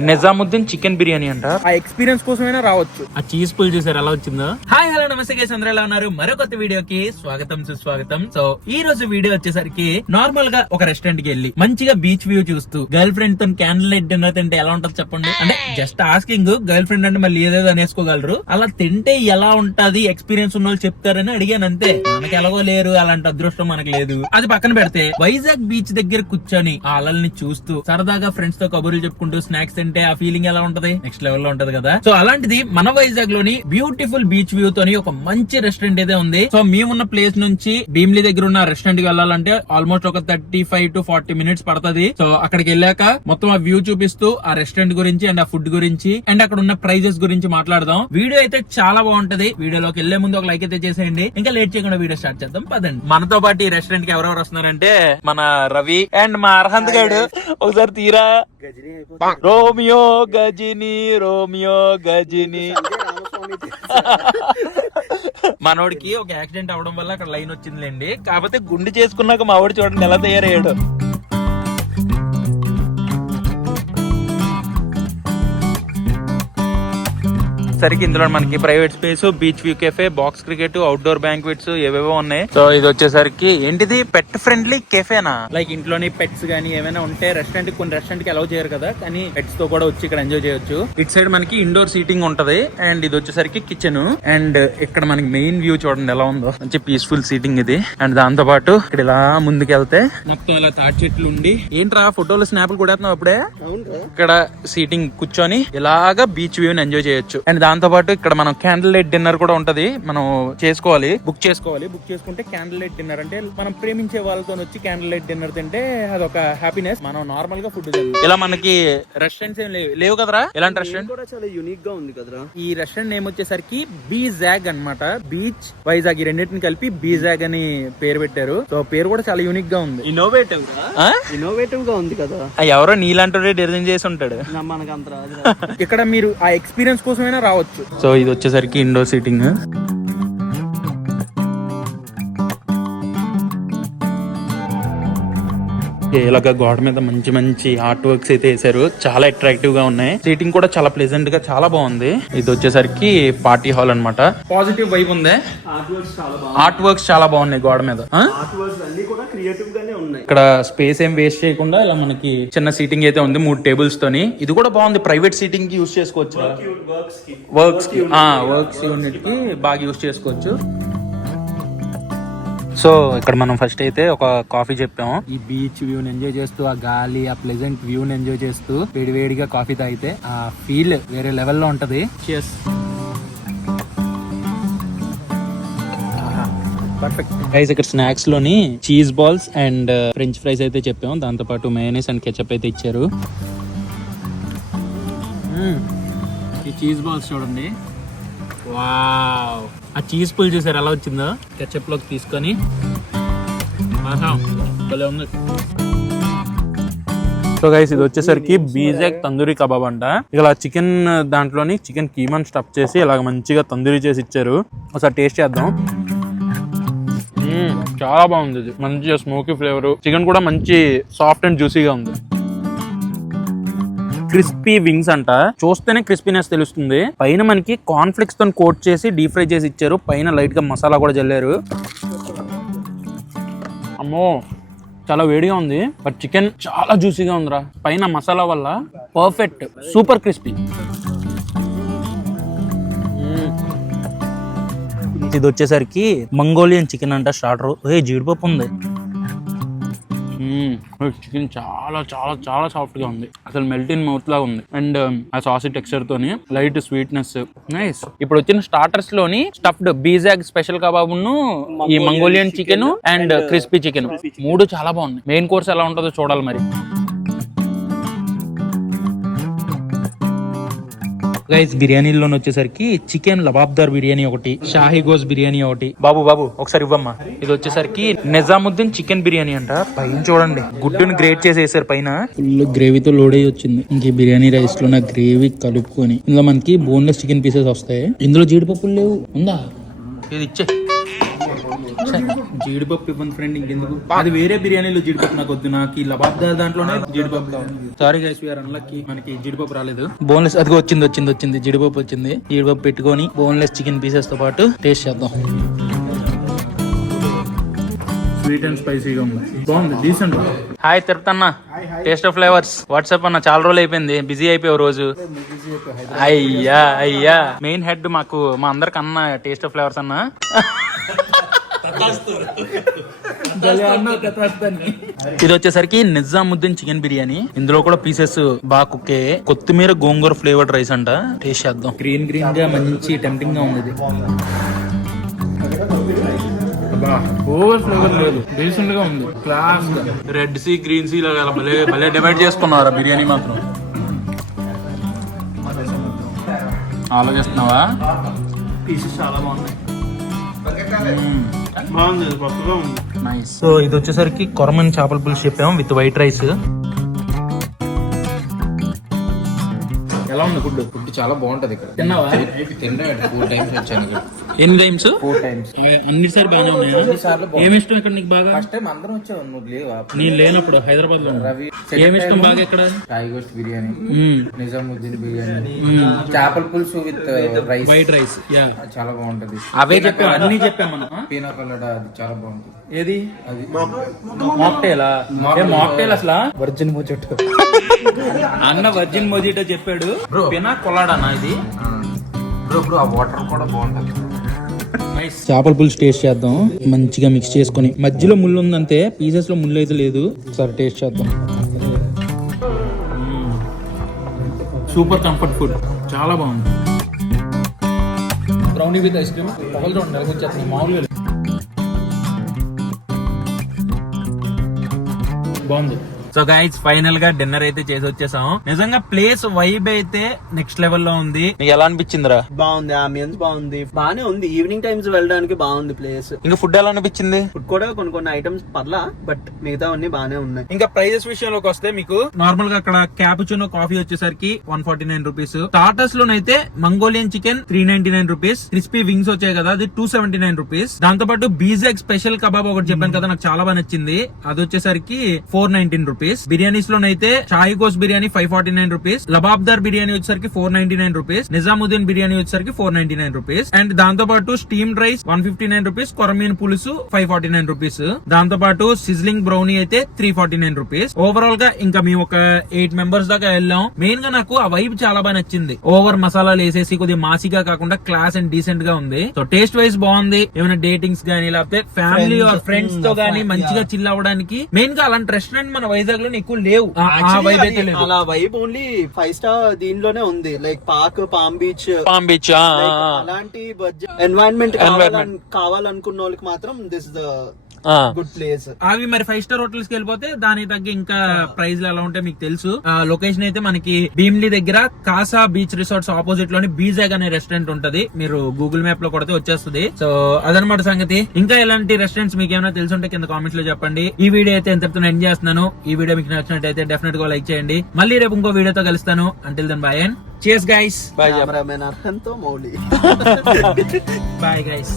Nizamuddin chicken biryani అంట ఆ experience కోసమైనా రావచ్చు. ఆ చీజ్ పుల్ చూసారు ఎలా వచ్చిందో? హాయ్ హలో నమస్తే గైస్ అందరూ ఎలా ఉన్నారు? మరో కొత్త వీడియోకి స్వాగతం సుస్వాగతం. సో ఈ రోజు వీడియో వచ్చేసరికి నార్మల్గా ఒక రెస్టారెంట్కి వెళ్ళి మంచిగా బీచ్ వ్యూ చూస్తూ గర్ల్ ఫ్రెండ్తో క్యాండిల్ లైట్ డిన్నర్ తింటే ఎలా ఉంటది చెప్పండి? అంటే జస్ట్ ఆస్కింగ్ గర్ల్ ఫ్రెండ్ అంటే మళ్ళీ ఏదేదో అనేసుకోగలరు. అలా తింటే ఎలా ఉంటది? ఎక్స్పీరియన్స్ ఉన్న వాళ్ళు చెప్తారని అడిగాను అంతే. మనకి ఎలాగో లేరు అలాంటి అదృష్టం మనకి లేదు. అది పక్కన పెడితే వైజాగ్ బీచ్ దగ్గర కూర్చొని ఆ అలల్ని చూస్తూ సరదాగా ఫ్రెండ్స్తో కబుర్లు చెప్పుకుంటూ స్నాక్స్ తింటే ఆ ఫీలింగ్ ఎలా ఉంటది? నెక్స్ట్ లెవెల్లో ఉంటది కదా. సో అలాంటిది మన వైజాగ్లోని బ్యూటిఫుల్ బీచ్ వ్యూ తోని ఒక మంచి రెస్టారెంట్ అయితే ఉంది. సో మేమున్న ప్లేస్ నుంచి భీమ్లీ దగ్గర ఉన్న రెస్టారెంట్కి వెళ్ళాలంటే ఆల్మోస్ట్ ఒక thirty five to forty minutes పడుతుంది. సో అక్కడికి వెళ్ళాక మొత్తం ఆ వ్యూ చూపిస్తూ ఆ రెస్టారెంట్ గురించి అండ్ ఆ ఫుడ్ గురించి అండ్ అక్కడ ఉన్న ప్రైజెస్ గురించి మాట్లాడదాం. వీడియో అయితే చాలా బాగుంటది. వీడియోలోకి వెళ్ళే ముందు ఒక లైక్ అయితే చేసేయండి. ఇంకా లేట్ చేయకుండా వీడియో స్టార్ట్ చేద్దాం. పదండి. మనతో పాటు ఈ రెస్టారెంట్కి ఎవరెవరు వస్తున్నారంటే మన రవి అండ్ మా అర్హంత్ గాడు ఒకసారి తీరా. Romeo Ghajini Romeo Ghajini. మనోడికి ఒక యాక్సిడెంట్ అవడం వల్ల అక్కడ లైన్ వచ్చిందిలేండి. కాకపోతే గుండు చేసుకున్నాక మావాడు చూడండి ఎలా తయారయ్యాడు. సరికి ఇందులో మనకి private space beach view cafe box cricket outdoor banquets ఏవేవో ఉన్నాయి. సో ఇది వచ్చేసరికి ఏంటిది? పెట్ ఫ్రెండ్లీ కెఫేనా లైక్ ఇంట్లోని పెట్స్ గానీ ఏమైనా ఉంటే రెస్టారెంట్ కొన్ని రెస్టారెంట్కి అలౌ చేయరు కదా? కానీ పెట్స్తో కూడా వచ్చి ఇక్కడ ఎంజాయ్ చేయొచ్చు. ఇట్ సైడ్ మనకి ఇండోర్ సీటింగ్ ఉంటది. అండ్ ఇది వచ్చేసరికి కిచెన్ అండ్ ఇక్కడ మనకి మెయిన్ వ్యూ చూడండి ఎలా ఉందో. మంచి పీస్ఫుల్ సీటింగ్ ఇది. అండ్ దాంతో పాటు ఇక్కడ ఇలా ముందుకు వెళ్తే మొత్తం ఇలా తాటి చెట్లు ఉండి. ఏంట్రా ఫోటోలు స్నాప్లు కూడా అప్పుడే? ఇక్కడ సీటింగ్ కూర్చొని ఇలాగా బీచ్ వ్యూ ఎంజాయ్ చేయొచ్చు. అండ్ దాంతో పాటు ఇక్కడ మనం క్యాండిల్ లైట్ డిన్నర్ కూడా ఉంటది. మనం చేసుకోవాలి. బుక్ చేసుకోవాలి. బుక్ చేసుకుంటే క్యాండిల్ లైట్ డిన్నర్ అంటే మనం ప్రేమించే వాళ్ళతో వచ్చి క్యాండిల్ లైట్ డిన్నర్ తింటే అదొక హ్యాపీనెస్ మనం నార్మల్గా ఫుడ్ ఇలా మనకి రెస్టారెంట్స్ ఏం లేవు. లేవు కదరా? ఇలాంటి రెస్టారెంట్ కూడా చాలా యూనిక్గా ఉంది కదరా. ఈ రెస్టారెంట్ నేమ్ వచ్చేసరికి బీజాగ్ అన్నమాట. బీచ్ వైజాగ్ ఈ రెండింటిని కలిపి బీజాగ్ అని పేరు పెట్టారు. సో పేరు కూడా చాలా యూనిక్గా ఉంది. ఇన్నోవేటివ్ ఆ? ఇన్నోవేటివ్గా ఉంది కదా. ఆ ఎవరో నీలాంటి డిజైన్ చేసి ఉంటాడు. మనకు అంత ఇక్కడ మీరు ఆ ఎక్స్పీరియన్స్ కోసమైనా రావచ్చు. సో ఇది వచ్చేసరికి ఇండోర్ సీటింగ్. ఇలాగ గోడ మీద మంచి మంచి ఆర్ట్ వర్క్స్ అయితే వేసారు చాలా అట్రాక్టివ్గా ఉన్నాయి. సీటింగ్ కూడా చాలా ప్లెజెంట్గా చాలా బాగుంది. ఇది వచ్చేసరికి పార్టీ హాల్ అన్నమాట. పాజిటివ్ వైబ్ ఉంది. ఆర్ట్ వర్క్స్ చాలా బాగున్నాయి గోడ మీద. ఇక్కడ స్పేస్ ఏం వేస్ట్ చేయకుండా ఇలా మనకి చిన్న సీటింగ్ అయితే ఉంది మూడు టేబుల్స్ తోని. ఇది కూడా బాగుంది. ప్రైవేట్ సీటింగ్కి యూస్ చేసుకోవచ్చు. వర్క్స్కి. వర్క్స్కి. వర్క్స్ యూనిట్కి బాగా యూస్ చేసుకోవచ్చు. సో ఇక్కడ మనం ఫస్ట్ అయితే ఒక కాఫీ చెప్పాము. ఈ బీచ్ వ్యూ ఎంజాయ్ చేస్తూ ఆ గాలి ఆ ప్లెజెంట్ వ్యూ ఎంజాయ్ చేస్తూ వేడి వేడిగా కాఫీ తాగితే ఆ ఫీల్ వేరే లెవెల్లో ఉంటది. పర్ఫెక్ట్ గైస్ ఇక్కడ స్నాక్స్లోని cheese balls and French fries అయితే చెప్పాము. దాంతో పాటు మయోనీస్ అండ్ కెచప్ అయితే ఇచ్చారు. ఈ చీజ్ బాల్స్ చూడండి. వావ్. ఆ చీజ్ పుల్ చూసారు? ఎలా వచ్చిందో? కెచప్లోకి తీసుకొని ఉంది. సో గైస్ ఇది వచ్చేసరికి బీజాక్ తందూరి కబాబ్ అంట. ఇలా చికెన్ దాంట్లోని చికెన్ కీమాన్ స్టఫ్ చేసి ఇలాగ మంచిగా తందూరి చేసి ఇచ్చారు. ఒకసారి టేస్ట్ చేద్దాం. చాలా బాగుంది ఇది. మంచిగా స్మోకీ ఫ్లేవర్. చికెన్ కూడా మంచి సాఫ్ట్ అండ్ జ్యూసీగా ఉంది. క్రిస్పీ వింగ్స్ అంట. చూస్తేనే క్రిస్పీనెస్ తెలుస్తుంది. పైన మనకి కాన్ఫ్లెక్స్తో కోట్ చేసి డీప్ ఫ్రై చేసి ఇచ్చారు. పైన లైట్గా మసాలా కూడా జల్లారు. అమ్మో చాలా వేడిగా ఉంది. బట్ చికెన్ చాలా జ్యూసీగా ఉందిరా. పైన మసాలా వల్ల పర్ఫెక్ట్ సూపర్ క్రిస్పీ ఇది వచ్చేసరికి మంగోలియన్ చికెన్ అంట స్టార్టర్ ఏ జీడిపప్పు ఉంది. చికెన్ చాలా చాలా చాలా సాఫ్ట్గా ఉంది. అసలు మెల్ట్ ఇన్ మౌత్ లాగా ఉంది. అండ్ ఆ సాసీ టెక్స్చర్ తోని లైట్ స్వీట్నెస్ నైస్ ఇప్పుడు వచ్చిన స్టార్టర్స్లోని స్టఫ్డ్ బీజాగ్ స్పెషల్ కబాబ్ను ఈ Mongolian chicken and crispy chicken మూడు చాలా బాగుంది మెయిన్ కోర్స్ ఎలా ఉంటుందో చూడాలి మరి. గైస్ బిర్యానీలో వచ్చేసరికి చికెన్ లబాబ్దార్ బిర్యానీ ఒకటి షాహీ గోస్ బిర్యానీ ఒకటి. బాబు బాబు ఒకసారి ఇవ్వమ్మా. ఇది వచ్చేసరికి నిజాముద్దీన్ చికెన్ బిర్యానీ అంట. పైన చూడండి గుడ్డుని గ్రేట్ చేసి వేసారు పైన. ఫుల్ గ్రేవీతో లోడ్ అయ్యి వచ్చింది. ఇంక బిర్యానీ రైస్లో నా గ్రేవీ కలుపుకొని ఇందులో మనకి బోన్లెస్ చికెన్ పీసెస్ వస్తాయి. ఇందులో జీడిపప్పులు లేవు. ఉందా? ఇది ఇచ్చే. జీడిపప్పు ఇవ్వండి ఫ్రెండ్ ఇంకెందుకు? అది వేరే బిర్యానీలో జీడిపప్పు నాకు వద్దు నాకు ఈ లబాబ్దార్ దాంట్లోనే జీడిపప్పు కావాలి. సారీ గైస్ వీఆర్ అన్లక్కి మనకి జీడిపప్పు రాలేదు. బోన్లెస్ అదిగో వచ్చింది వచ్చింది వచ్చింది జీడిపప్పు వచ్చింది. జీడిపప్పు పెట్టుకొని బోన్లెస్ చికెన్ పీసెస్తో పాటు టేస్ట్ చేద్దాం. స్వీట్ అండ్ స్పైసీగా ఉంది. బాగుంది డీసెంట్ హాయ్ తిరుపతన్న టేస్ట్ ఆఫ్ ఫ్లేవర్స్ వాట్సాప్ అన్న చాలా రోజులు అయిపోయింది. బిజీ అయిపోయావు రోజు. అయ్యా అయ్యా. మెయిన్ హెడ్ మాకు మా అందరికి అన్న టేస్ట్ ఆఫ్ ఫ్లేవర్స్ అన్న. ఇది వచ్చేసరికి నిజాముద్దీన్ చికెన్ బిర్యానీ. ఇందులో కూడా పీసెస్ బాగా కుక్కే కొత్తిమీర గోంగూర ఫ్లేవర్డ్ రైస్ అంట. టేస్ట్ చేద్దాం. గ్రీన్ గ్రీన్గా మంచి టెంప్టింగ్గా ఉంది ఇది. అబ్బా, ఓవర్ ఫ్లేవర్ లేదు. డీసెంట్గా ఉంది. క్లాస్గా. రెడ్ సీ గ్రీన్ సీ లాగా భలే భలే డివైడ్ చేసుకున్నారా బిర్యానీ మాత్రం? ఆలోచిస్తున్నావా? పీసెస్ చాలా బాగున్నాయి. బాగుంది కొత్తగా ఉంది. నైస్ సో ఇది వచ్చేసరికి కొరమన్ చేపల పులుసు చెప్పాము విత్ వైట్ రైస్. ఎలా ఉంది ఫుడ్. ఫుడ్ చాలా బాగుంటది ఇక్కడ. తిన్నావా? తిన్నాడు ఫోర్ టైమ్స్ వచ్చాను ఇక్కడ. ఎన్ని టైమ్స్ ఫోర్ టైమ్స్ అన్నిసారి బాగానే ఉన్నాయా? ఏమి ఇష్టం ఇక్కడ నీకు బాగా? ఫస్ట్ టైం అందరం వచ్చావు నువ్వు లేవు? నేను లేనప్పుడు హైదరాబాద్లో రవి ఏమి ఇష్టం బాగా ఇక్కడ? రాయి గోస్ట్ బిర్యానీ. నిజాముద్దీన్ బిర్యానీ. చేపల పులుసు with rice white rice yeah చాలా బాగుంటది. అవే చెప్పాం అన్ని చెప్పాం మనం? పీనా కలడ అది చాలా బాగుంటుంది. ఏది? అది. మాక్టైలా ఏ మాక్టైల్ అసలు? వర్జిన్ మొజిటో అన్న వర్జిన్ మొజిటో చెప్పాడు పినా కొలాడానా ఇది? బ్రో బ్రో ఆ వాటర్ కూడా బాగుంటది. చేపల పులుసు టేస్ట్ చేద్దాం. మంచిగా మిక్స్ చేసుకొని. మధ్యలో ముళ్ళు ఉందంతే పీసెస్లో ముళ్ళు అయితే లేదు. ఒకసారి టేస్ట్ చేద్దాం. సూపర్ కంఫర్ట్ ఫుడ్ చాలా బాగుంది. బ్రౌనీ విత్ ఐస్ క్రీమ్ పొగలు చూడండి నెలకొచ్చేస్తుంది మామూలుగా. బాగుంది. సో గైస్ ఫైనల్గా డిన్నర్ అయితే చేసి వచ్చేసాం నిజంగా ప్లేస్ వైబ్ అయితే నెక్స్ట్ లెవెల్లో ఉంది. నీకు ఎలా అనిపించిందిరా? బాగుంది ఆంబియన్స్ బాగుంది. బానే ఉంది ఈవినింగ్ టైమ్స్ వెళ్ళడానికి బాగుంది ప్లేస్ ఇంకా ఫుడ్ ఎలా అనిపించింది? ఫుడ్ కూడా కొన్ని కొన్ని ఐటమ్స్ పర్లా బట్ మిగతా అన్ని బానే ఉన్నాయి. ఇంకా ప్రైజెస్ విషయంలోకి వస్తే మీకు నార్మల్గా అక్కడ క్యాపుచినో కాఫీ వచ్చేసరికి one forty nine rupees starters లోనైతే Mongolian chicken three ninety nine rupees crispy wings వచ్చాయి కదా అది టూ సెవెంటీ నైన్ రూపీస్ దాంతో పాటు బీజెక్ స్పెషల్ కబాబ్ ఒకటి చెప్పాను కదా నాకు చాలా బాగా నచ్చింది. అది వచ్చేసరికి four nineteen rupees biryanis లోనైతే Shahi Gosht biryani five forty nine rupees Lababdar biryani వచ్చేసరికి four ninety nine rupees Nizamuddin biryani వచ్చేసరికి four ninety nine rupees and దాంతో పాటు steamed rice one fifty nine rupees కొరమీన్ పులుసు ఫైవ్ ఫార్టీ నైన్ రూపీస్ దాంతో పాటు sizzling brownie అయితే three forty nine rupees ఓవరాల్గా ఇంకా మేము ఒక ఎయిట్ మెంబర్స్ దాకా వెళ్ళాం. మెయిన్గా నాకు ఆ వైబ్ చాలా బాగా నచ్చింది. ఓవర్ మసాలాలు వేసేసి కొద్దిగా మాసిగా కాకుండా క్లాస్ అండ్ డీసెంట్గా ఉంది. సో టేస్ట్ వైజ్ బాగుంది. ఏమైనా డేటింగ్స్ గానీ లేకపోతే ఫ్యామిలీ ఆర్ ఫ్రెండ్స్తో గానీ మంచిగా చిల్ అవ్వడానికి. మెయిన్గా అలాంటి రెస్టారెంట్ మన వైజాగ్ లో ఎక్కువ లేవు. అలా వైబ్ ఓన్లీ ఫైవ్ స్టార్ దీనిలోనే ఉంది. Like park palm beach palm beach అలాంటి బడ్జెట్ ఎన్వైరన్మెంట్ కావాలనుకున్న వాళ్ళకి మాత్రం దిస్ ద గుడ్ ప్లేస్ అవి మరి ఫైవ్ స్టార్ హోటల్స్కి వెళ్ళిపోతే దానికి తగ్గ ఇంకా ప్రైస్ ఎలా ఉంటాయి మీకు తెలుసు. లొకేషన్ అయితే మనకి భీమ్లీ దగ్గర కాసా బీచ్ రిసార్ట్స్ ఆపోజిట్లోని బీజాగ్ అనే రెస్టారెంట్ ఉంటది. మీరు గూగుల్ మ్యాప్లో కొడితే వచ్చేస్తుంది. సో అదనమాట సంగతి. ఇంకా ఎలాంటి రెస్టారెంట్స్ మీకు ఏమైనా తెలుసుంటే కింద కామెంట్స్లో చెప్పండి. ఈ వీడియో అయితే ఎంతతో ఎండ్ చేస్తున్నాను. ఈ వీడియో మీకు నచ్చినట్టయితే డెఫినెట్గా లైక్ చేయండి. మళ్ళీ రేపు ఇంకో వీడియోతో కలుస్తాను. అంటిల్ దెన్ బాయ్ అండ్ చేస్ గైస్ బాయ్ కెమెరామెన్ అర్హంతో మౌలి బాయ్ గైస్